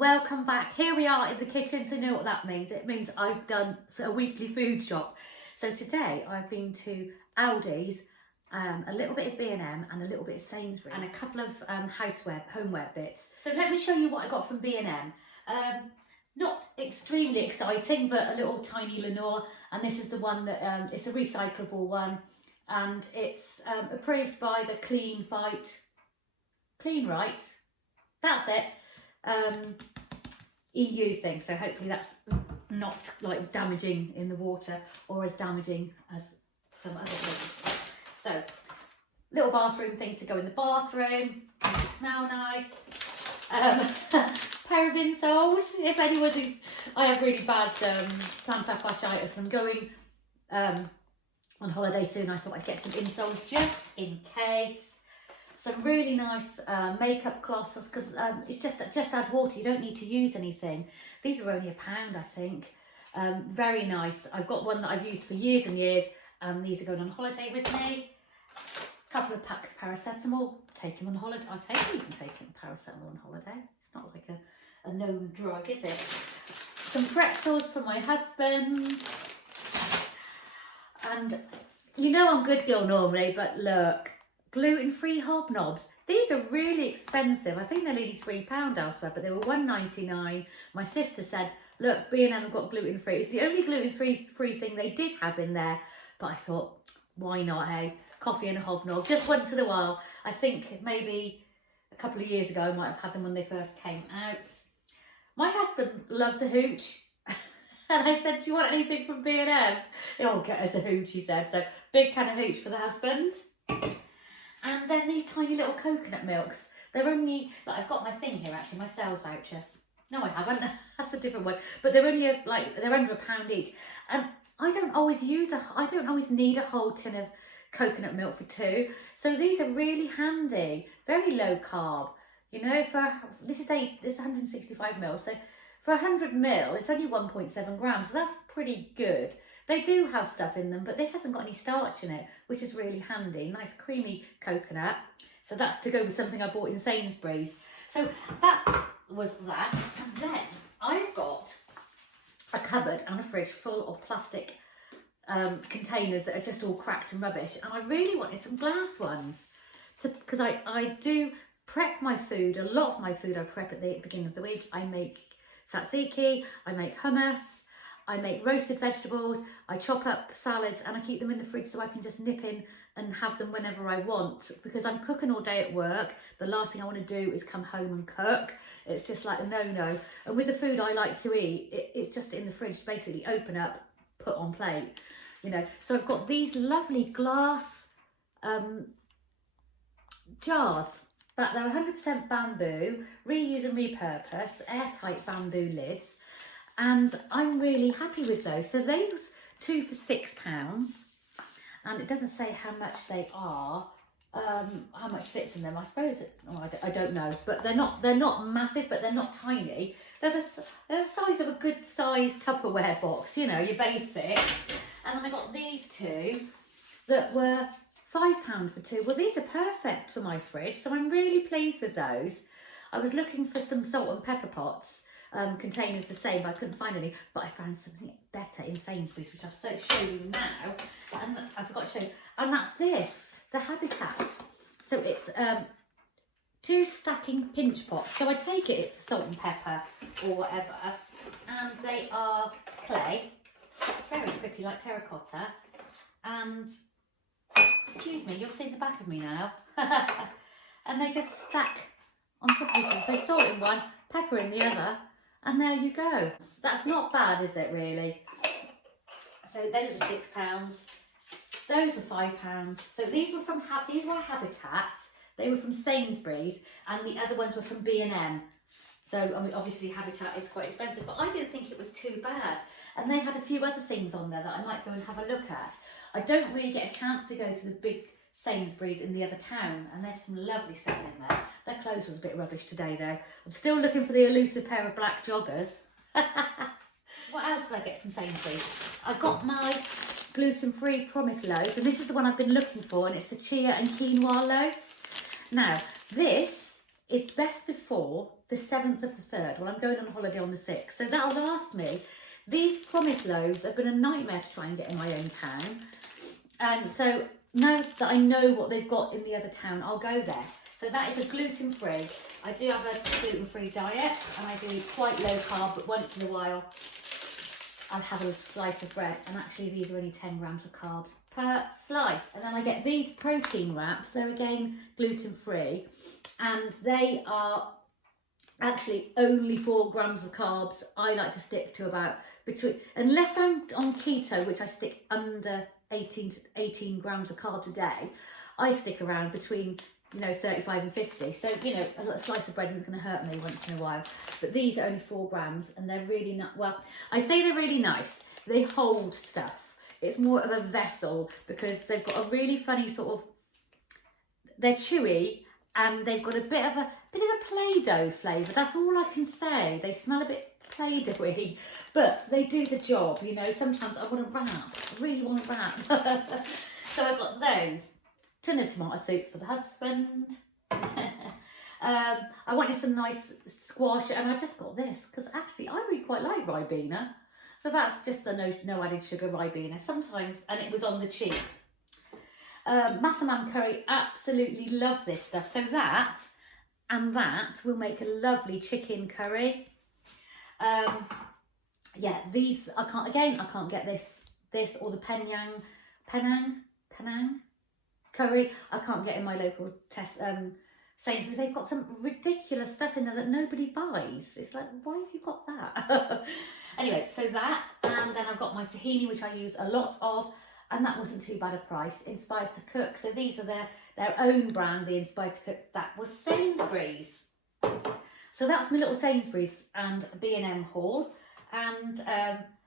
welcome back. Here we are in the kitchen, so you know what that means. It means I've done a weekly food shop. So today I've been to Aldi's, a little bit of B&M and a little bit of Sainsbury and a couple of homeware bits. So let me show you what I got from B&M. Not extremely exciting, but a little tiny Lenore, and this is the one that, it's a recyclable one, and it's approved by the Clean Right, that's it, EU thing, so hopefully that's not like damaging in the water or as damaging as some other things. So, little bathroom thing to go in the bathroom, make it smell nice. Pair of insoles, if anyone who's, I have really bad plantar fasciitis. I'm going on holiday soon. I thought I'd get some insoles just in case. Some really nice makeup cloths, because it's just add water, you don't need to use anything. These are only £1, I think. Very nice. I've got one that I've used for years and years, and these are going on holiday with me. A couple of packs of paracetamol, take them on holiday. You can take paracetamol on holiday. It's not like a known drug, is it? Some pretzels for my husband. And you know I'm good girl normally, but look, gluten-free hobnobs. These are really expensive. I think they're nearly £3 elsewhere, but they were £1.99. My sister said, look, B&M have got gluten-free. It's the only gluten-free thing they did have in there. But I thought, why not, hey? Coffee and a hobnob, just once in a while. I think maybe a couple of years ago I might have had them when they first came out. My husband loves a hooch. And I said, do you want anything from B&M? Oh, get us a hooch, he said. So, big can of hooch for the husband. And then these tiny little coconut milks. They're only, like, I've got my thing here actually, my sales voucher. No, I haven't. That's a different one. But they're only they're under £1 each. And I don't always need a whole tin of coconut milk for 2. So these are really handy. Very low carb. You know, this is 165 mil. So for 100 mil, it's only 1.7 grams. So that's pretty good. They do have stuff in them, but this hasn't got any starch in it, which is really handy. Nice creamy coconut. So that's to go with something I bought in Sainsbury's. So that was that. And then I've got a cupboard and a fridge full of plastic containers that are just all cracked and rubbish. And I really wanted some glass ones, because I do prep my food. A lot of my food I prep at the beginning of the week. I make tzatziki, I make hummus, I make roasted vegetables, I chop up salads, and I keep them in the fridge so I can just nip in and have them whenever I want, because I'm cooking all day at work. The last thing I want to do is come home and cook. It's just like a no-no. And with the food I like to eat, it's just in the fridge, basically open up, put on plate, you know. So I've got these lovely glass jars. But they're 100% bamboo, reuse and repurpose, airtight bamboo lids, and I'm really happy with those. So those 2 for £6, and it doesn't say how much they are, how much fits in them. I suppose I don't know, but they're not massive, but they're not tiny. They're the size of a good sized Tupperware box, you know, your basic. And then I got these 2 that were £5 for 2. Well, these are perfect for my fridge, so I'm really pleased with those. I was looking for some salt and pepper pots, containers the same, but I couldn't find any, but I found something better in Sainsbury's, which I'll show you now, and I forgot to show you, and that's this, the Habitat. So it's 2 stacking pinch pots, so I take it it's for salt and pepper or whatever, and they are clay, very pretty, like terracotta, and excuse me, you'll see the back of me now. And they just stack on top of each other. So salt in one, pepper in the other, and there you go. That's not bad, is it, really? So those were £6. Those were £5. So these were Habitat. They were from Sainsbury's, and the other ones were from B&M. So, I mean, obviously Habitat is quite expensive, but I didn't think it was too bad. And they had a few other things on there that I might go and have a look at. I don't really get a chance to go to the big Sainsbury's in the other town, and there's some lovely stuff in there. Their clothes was a bit rubbish today, though. I'm still looking for the elusive pair of black joggers. What else did I get from Sainsbury's? I got my gluten-free promise loaf, and this is the one I've been looking for, and it's the chia and quinoa loaf. Now, this is best before the 7th of the 3rd. Well, I'm going on holiday on the 6th, so that'll last me. These promise loaves have been a nightmare to try and get in my own town. And so now that I know what they've got in the other town, I'll go there. So that is a gluten-free. I do have a gluten-free diet, and I do quite low carb, but once in a while I'll have a slice of bread. And actually these are only 10 grams of carbs per slice. And then I get these protein wraps. They're again gluten-free, and they are actually only 4 grams of carbs. I like to stick to about unless I'm on keto, which I stick under 18 grams of carbs a day, I stick around between 35 and 50. So a slice of bread isn't going to hurt me once in a while. But these are only 4 grams, and they're really not, well, I say they're really nice. They hold stuff. It's more of a vessel because they've got a really funny sort of, they're chewy, and they've got a bit of a Play-Doh flavour. That's all I can say. They smell a bit Play-Doh-y, but they do the job. Sometimes I want to wrap. I really want to wrap. So I've got those. Tin of tomato soup for the husband. I wanted some nice squash, and I just got this because actually I really quite like Ribena. So that's just the no added sugar Ribena sometimes, and it was on the cheap. Massaman curry, absolutely love this stuff. So that and that will make a lovely chicken curry. Yeah, these I can't get this or the Penang curry. I can't get in my local Sainsbury. They've got some ridiculous stuff in there that nobody buys. It's like, why have you got that? Anyway, so that, and then I've got my tahini, which I use a lot of, and that wasn't too bad a price. Inspired to Cook. So these are their own brand, the Inspired to Cook. That was Sainsbury's. So that's my little Sainsbury's and B&M haul. And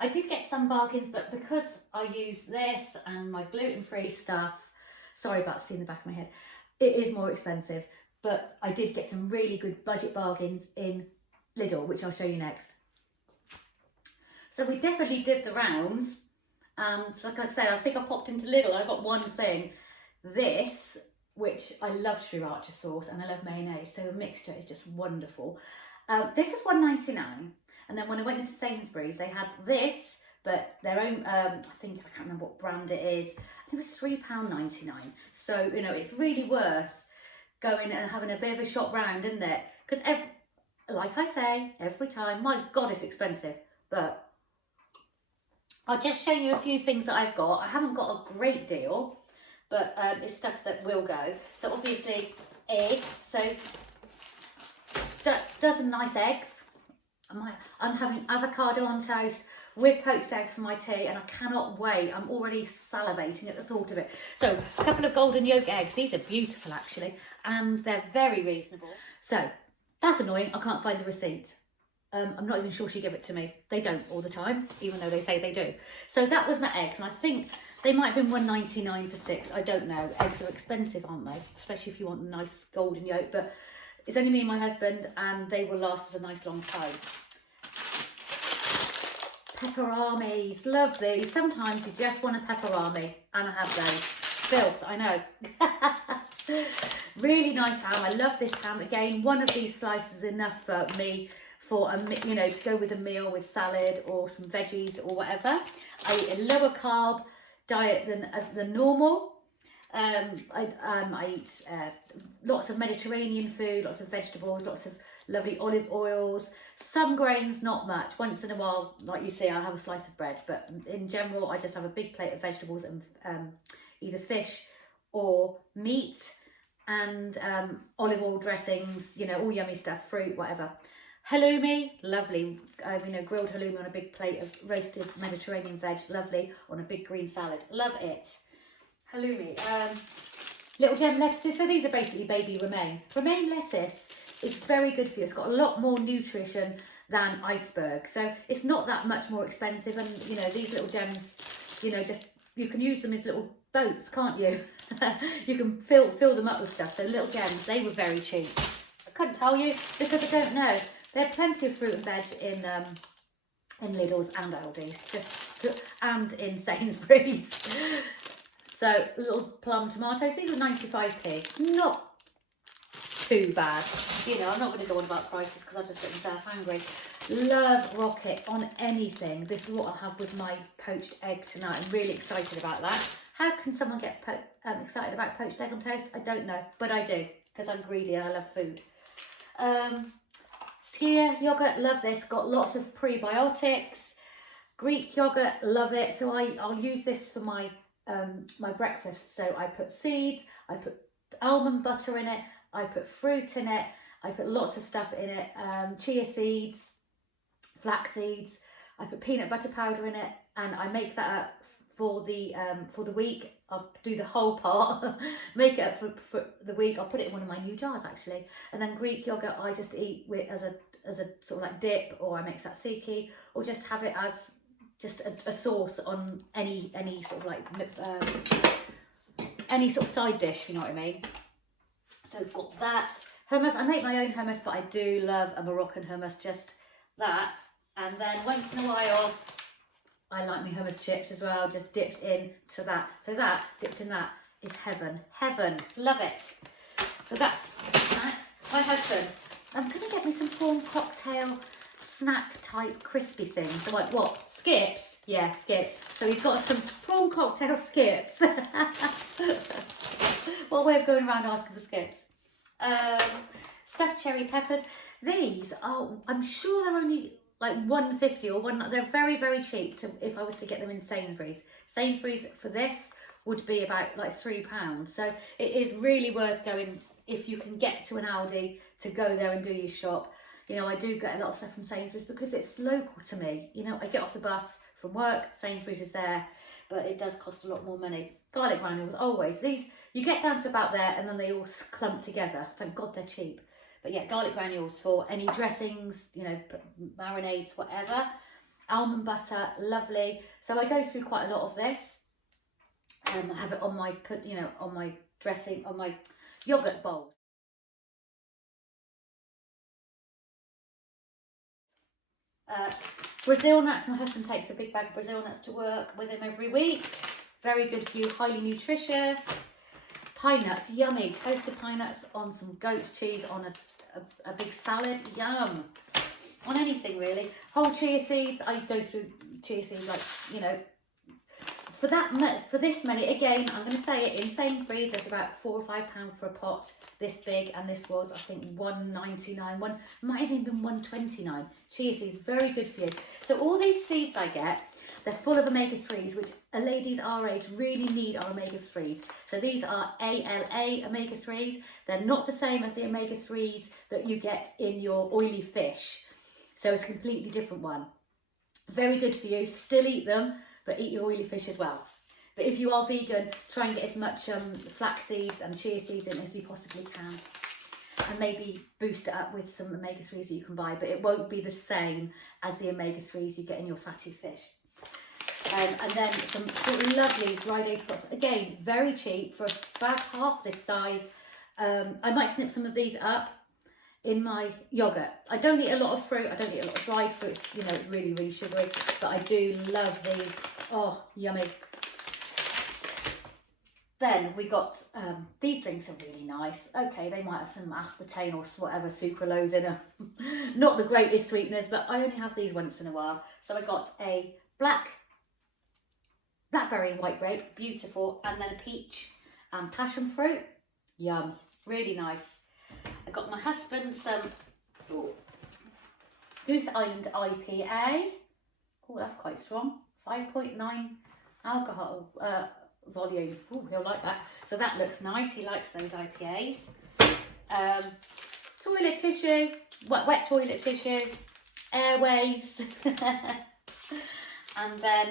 I did get some bargains, but because I use this and my gluten-free stuff, sorry about seeing the back of my head, it is more expensive. But I did get some really good budget bargains in Lidl, which I'll show you next. So we definitely did the rounds. And like I said, I think I popped into Lidl. I got one thing, this, which I love sriracha sauce and I love mayonnaise. So the mixture is just wonderful. This was £1.99. And then when I went into Sainsbury's, they had this, but their own, I can't remember what brand it is. It was £3.99. So, it's really worth going and having a bit of a shop round, isn't it? Because, like I say, every time, my God, it's expensive. But I'll just show you a few things that I've got. I haven't got a great deal, but it's stuff that will go. So obviously, eggs. So, dozen nice eggs. I'm having avocado on toast with poached eggs for my tea, and I cannot wait. I'm already salivating at the thought of it. So a couple of golden yolk eggs. These are beautiful actually, and they're very reasonable. So that's annoying. I can't find the receipt. I'm not even sure she gave it to me. They don't all the time, even though they say they do. So that was my eggs, and I think they might have been £1.99 for 6. I don't know. Eggs are expensive, aren't they? Especially if you want a nice golden yolk. But it's only me and my husband, and they will last us a nice long time. Peperamis, love these. Sometimes you just want a pepperami, and I have those. Filth, I know. Really nice ham. I love this ham. Again, one of these slices is enough for me for to go with a meal with salad or some veggies or whatever. I eat a lower carb diet than normal. I eat lots of Mediterranean food, lots of vegetables, lots of lovely olive oils, some grains, not much. Once in a while, like you see, I have a slice of bread, but in general, I just have a big plate of vegetables and either fish or meat, and olive oil dressings, all yummy stuff, fruit, whatever. Halloumi, lovely, grilled halloumi on a big plate of roasted Mediterranean veg, lovely, on a big green salad, love it. Halloumi, little gem lettuces, so these are basically baby romaine. Romaine lettuce is very good for you. It's got a lot more nutrition than iceberg, so it's not that much more expensive. And these little gems, you can use them as little boats, can't you? You can fill them up with stuff. So little gems, they were very cheap. I couldn't tell you because I don't know. There are plenty of fruit and veg in Lidl's and Aldi's, and in Sainsbury's. So little plum tomatoes. These are 95p. too bad. You know, I'm not going to go on about prices because I'll just get myself angry. Love rocket on anything. This is what I'll have with my poached egg tonight. I'm really excited about that. How can someone get excited about poached egg on toast? I don't know, but I do because I'm greedy and I love food. Skyr yogurt, love this. Got lots of prebiotics. Greek yogurt, love it. So I'll use this for my my breakfast. So I put seeds, I put almond butter in it, I put fruit in it, I put lots of stuff in it, chia seeds, flax seeds, I put peanut butter powder in it, and I make that up for the week. I'll do the whole pot, make it up for the week. I'll put it in one of my new jars actually. And then Greek yogurt I just eat with as a sort of like dip, or I make tzatziki, or just have it as just a sauce on any sort of like any sort of side dish, you know what I mean. So I've got that. Hummus, I make my own hummus, but I do love a Moroccan hummus, just that. And then once in a while, I like my hummus chips as well, just dipped into that. So that, dipped in that, is heaven. Heaven, love it. So that's snacks. My husband, I'm going to get me some prawn cocktail snack type crispy things. So like what? Skips? Yeah, skips. So he's got some prawn cocktail skips. What way of going around asking for skips? Stuffed cherry peppers. These are, I'm sure they're only like $1.50 or one. They're very, very cheap if I was to get them in Sainsbury's. Sainsbury's for this would be about like £3. So it is really worth going if you can get to an Aldi to go there and do your shop. You know, I do get a lot of stuff from Sainsbury's because it's local to me. You know, I get off the bus from work, Sainsbury's is there, but it does cost a lot more money. Garlic granules, always. These, you get down to about there and then they all clump together. Thank God they're cheap. But yeah, garlic granules for any dressings, you know, marinades, whatever. Almond butter, lovely. So I go through quite a lot of this. I have it on my, on my dressing, on my yogurt bowl. Brazil nuts, my husband takes a big bag of Brazil nuts to work with him every week. Very good for you, highly nutritious. Pine nuts, yummy. Toasted pine nuts on some goat cheese on a big salad, yum. On anything really. Whole chia seeds, I go through chia seeds like, you know, for this many, again, I'm going to say it, in Sainsbury's there's about £4 or £5 for a pot this big, and this was, I think, $1.99, might have even been $1.29. Chia seeds, very good for you. So all these seeds I get, they're full of omega-3s, which ladies our age really need our omega-3s. So these are ALA omega-3s. They're not the same as the omega-3s that you get in your oily fish. So it's a completely different one. Very good for you, still eat them, but eat your oily fish as well. But if you are vegan, try and get as much flax seeds and chia seeds in as you possibly can. And maybe boost it up with some omega-3s that you can buy, but it won't be the same as the omega-3s you get in your fatty fish. And then some lovely dried apricots. Again, very cheap for about half this size. I might snip some of these up in my yogurt. I don't eat a lot of fruit. I don't eat a lot of dried fruits, you know, really, really sugary. But I do love these. Oh, yummy. Then we got, these drinks are really nice. Okay, they might have some aspartame or whatever, sucralose in them. Not the greatest sweeteners, but I only have these once in a while. So I got a blackberry and white grape, beautiful, and then peach and passion fruit, yum, really nice. I got my husband some Goose Island IPA. Oh, that's quite strong. 5.9 alcohol volume. Oh, he'll like that. So that looks nice. He likes those IPAs. Toilet tissue, wet toilet tissue, airwaves, and then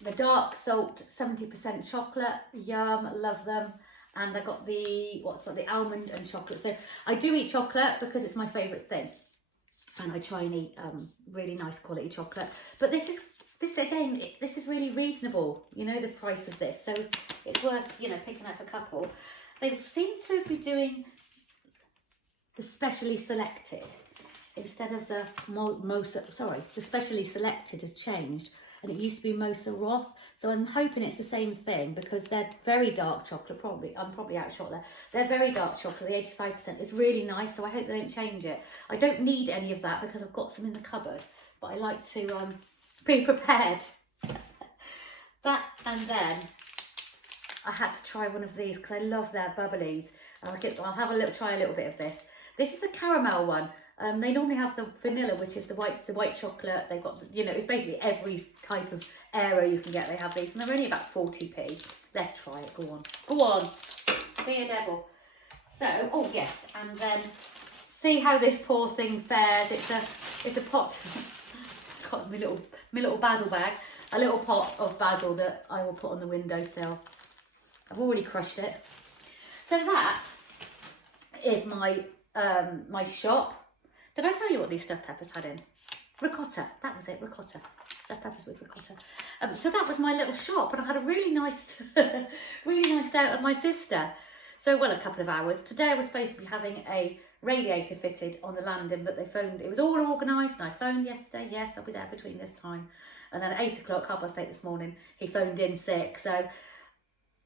the dark salt 70% chocolate, yum, love them. And I got the almond and chocolate. So I do eat chocolate because it's my favourite thing, and I try and eat really nice quality chocolate. But this is really reasonable, you know, the price of this. So it's worth, you know, picking up a couple. They seem to be doing the specially selected instead of the the specially selected has changed. and it used to be Mosa Roth. So I'm hoping it's the same thing, because they're very dark chocolate. I'm probably out of shot there. They're very dark chocolate, the 85%. It's really nice, so I hope they don't change it. I don't need any of that because I've got some in the cupboard, but I like to be prepared. That, and then I had to try one of these because I love their bubblies. I'll have a try a little bit of this. This is a caramel one. They normally have the vanilla, which is the white chocolate. They've got, you know, it's basically every type of area you can get. They have these, and they're only about 40p. Let's try it. Go on, be a devil. So, oh yes, and then see how this poor thing fares. It's a pot. Got my little basil bag, a little pot of basil that I will put on the windowsill. I've already crushed it. So that is my my shop. Did I tell you what these stuffed peppers had in? Ricotta. That was it, ricotta. Stuffed peppers with ricotta. So that was my little shop, and I had a really nice, really nice day out with my sister. So, well, a couple of hours. Today I was supposed to be having a radiator fitted on the landing, but they phoned. It was all organised, and I phoned yesterday. Yes, I'll be there between this time. And then at 8 o'clock, 8:30 this morning, he phoned in sick. So,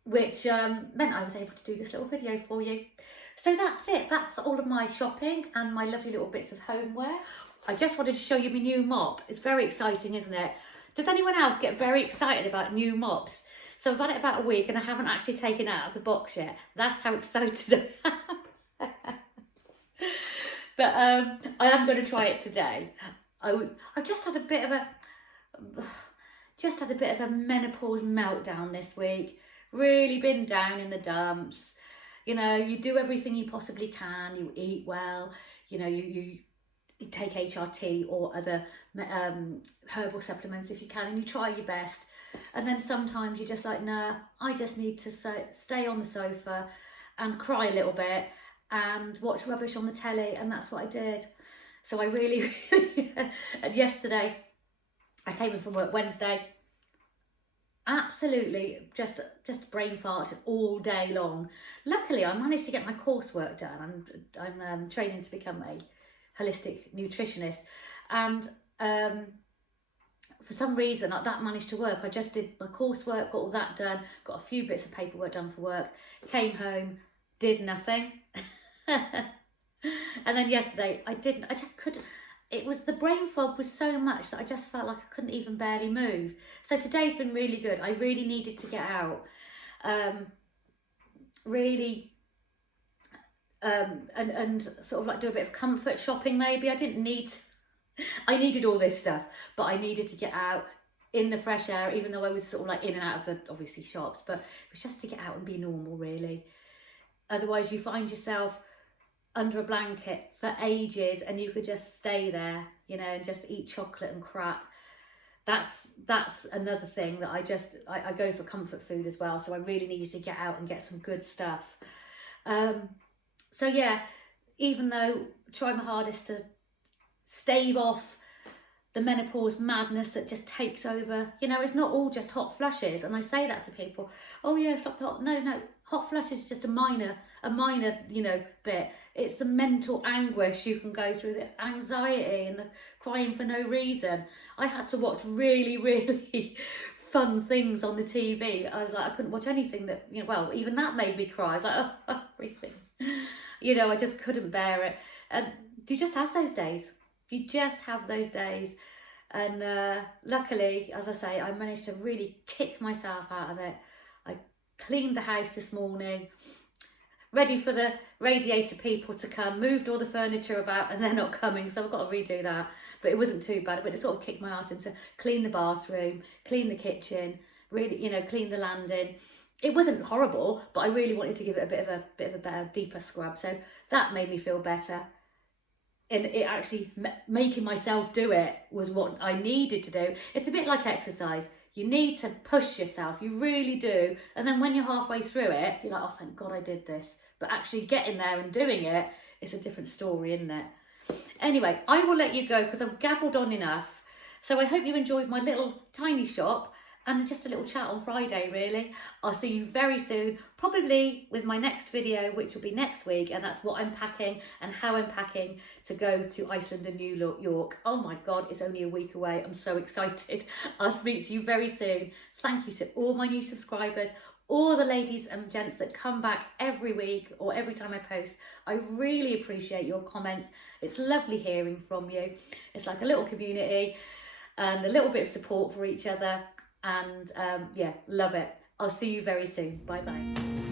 which meant I was able to do this little video for you. So that's it. That's all of my shopping and my lovely little bits of homeware. I just wanted to show you my new mop. It's very exciting, isn't it? Does anyone else get very excited about new mops? So I've had it about a week and I haven't actually taken it out of the box yet. That's how excited I am. But I am going to try it today. I've just had a bit of a menopause meltdown this week. Really been down in the dumps. You know, you do everything you possibly can. You eat well. You know, you take HRT or other herbal supplements if you can, and you try your best. And then sometimes you're just like, nah, I just need to stay on the sofa and cry a little bit and watch rubbish on the telly, and that's what I did. So I really, and yesterday, I came in from work Wednesday, absolutely just brain farted all day long. Luckily, I managed to get my coursework done. I'm training to become a holistic nutritionist, and for some reason that managed to work. I just did my coursework, got all that done, got a few bits of paperwork done for work, came home, did nothing. And then yesterday I just couldn't. It was, the brain fog was so much that I just felt like I couldn't even barely move. So today's been really good. I really needed to get out. And sort of like do a bit of comfort shopping maybe. I needed all this stuff, but I needed to get out in the fresh air, even though I was sort of like in and out of the, obviously, shops, but it was just to get out and be normal, really. Otherwise you find yourself under a blanket for ages and you could just stay there, you know, and just eat chocolate and crap. That's another thing that I go for comfort food as well. So I really needed to get out and get some good stuff. So yeah, even though try my hardest to stave off the menopause madness that just takes over, you know, it's not all just hot flushes. And I say that to people, oh yeah, stop the hot. No, hot flushes is just a minor, you know, bit. It's the mental anguish you can go through, the anxiety and the crying for no reason. I had to watch really, really fun things on the TV. I was like, I couldn't watch anything that, you know, well, even that made me cry. I was like, oh, everything. You know, I just couldn't bear it. And you just have those days. You just have those days. And luckily, as I say, I managed to really kick myself out of it. I cleaned the house this morning, ready for the radiator people to come, moved all the furniture about, and they're not coming, so I've got to redo that. But it wasn't too bad, but it sort of kicked my ass into clean the bathroom, clean the kitchen, really, you know, clean the landing. It wasn't horrible, but I really wanted to give it a bit of a better, deeper scrub. So that made me feel better. And it actually, making myself do it was what I needed to do. It's a bit like exercise. You need to push yourself, you really do. And then when you're halfway through it, you're like, oh, thank God I did this. But actually getting there and doing it, it's a different story, isn't it? Anyway, I will let you go because I've gabbled on enough. So I hope you enjoyed my little tiny shop. and just a little chat on Friday, really. I'll see you very soon, probably with my next video, which will be next week, and that's what I'm packing and how I'm packing to go to Iceland and New York. Oh my God, it's only a week away. I'm so excited. I'll speak to you very soon. Thank you to all my new subscribers, all the ladies and gents that come back every week or every time I post. I really appreciate your comments. It's lovely hearing from you. It's like a little community and a little bit of support for each other. And yeah, love it. I'll see you very soon. Bye bye.